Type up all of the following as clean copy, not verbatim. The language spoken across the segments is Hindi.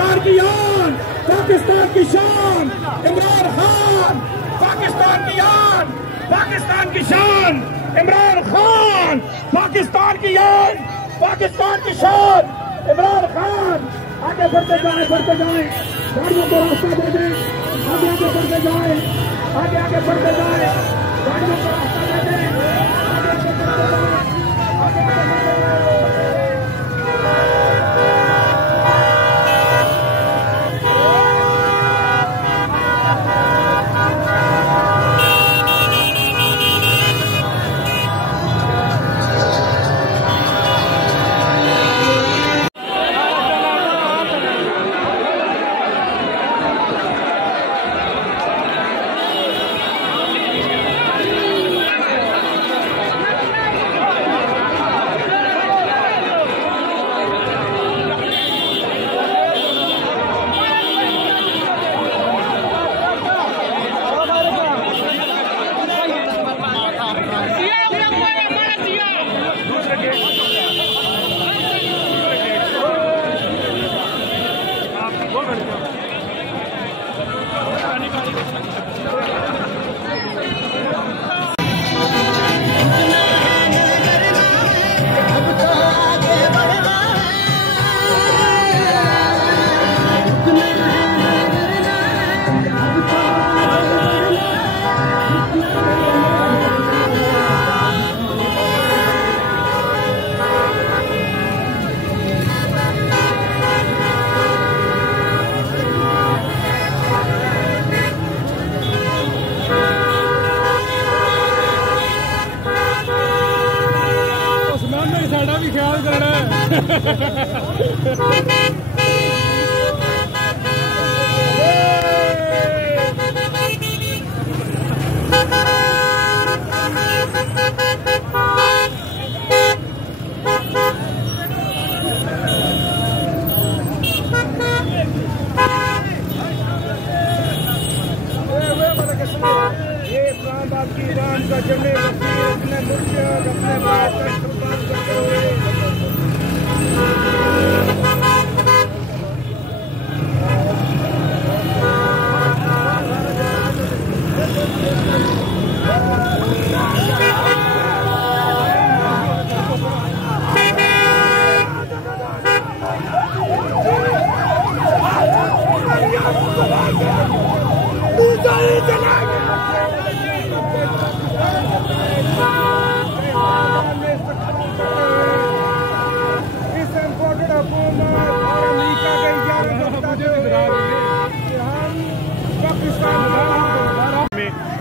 पाकिस्तान की आन, पाकिस्तान की शान, इमरान खान। पाकिस्तान की आन, पाकिस्तान की शान, इमरान खान। पाकिस्तान की आन, पाकिस्तान की शान, इमरान खान। आगे बढ़ते जाए, बढ़ते जाए, गाड़ियों को रास्ता दे दें, आगे आगे बढ़ते जाए, आगे आगे बढ़ते जाए, गाड़ियों को रास्ता दे दें, आगे आगे बढ़ते जाए, आगे आगे बढ़ते जाए। ईरान का जमे अपने मुल्क अपने भारत का सम्मान करते हुए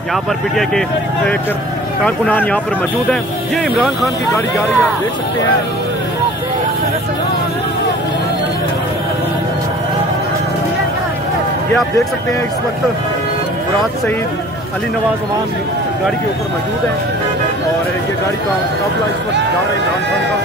यहाँ पर पीटीआई के कारकुनान यहाँ पर मौजूद हैं। ये इमरान खान की गाड़ी जा रही है, आप देख सकते हैं। ये आप देख सकते हैं इस वक्त मुराद सईद अली नवाज अमान गाड़ी के ऊपर मौजूद है और ये गाड़ी का काफिला इस वक्त जा रहा है इमरान खान का।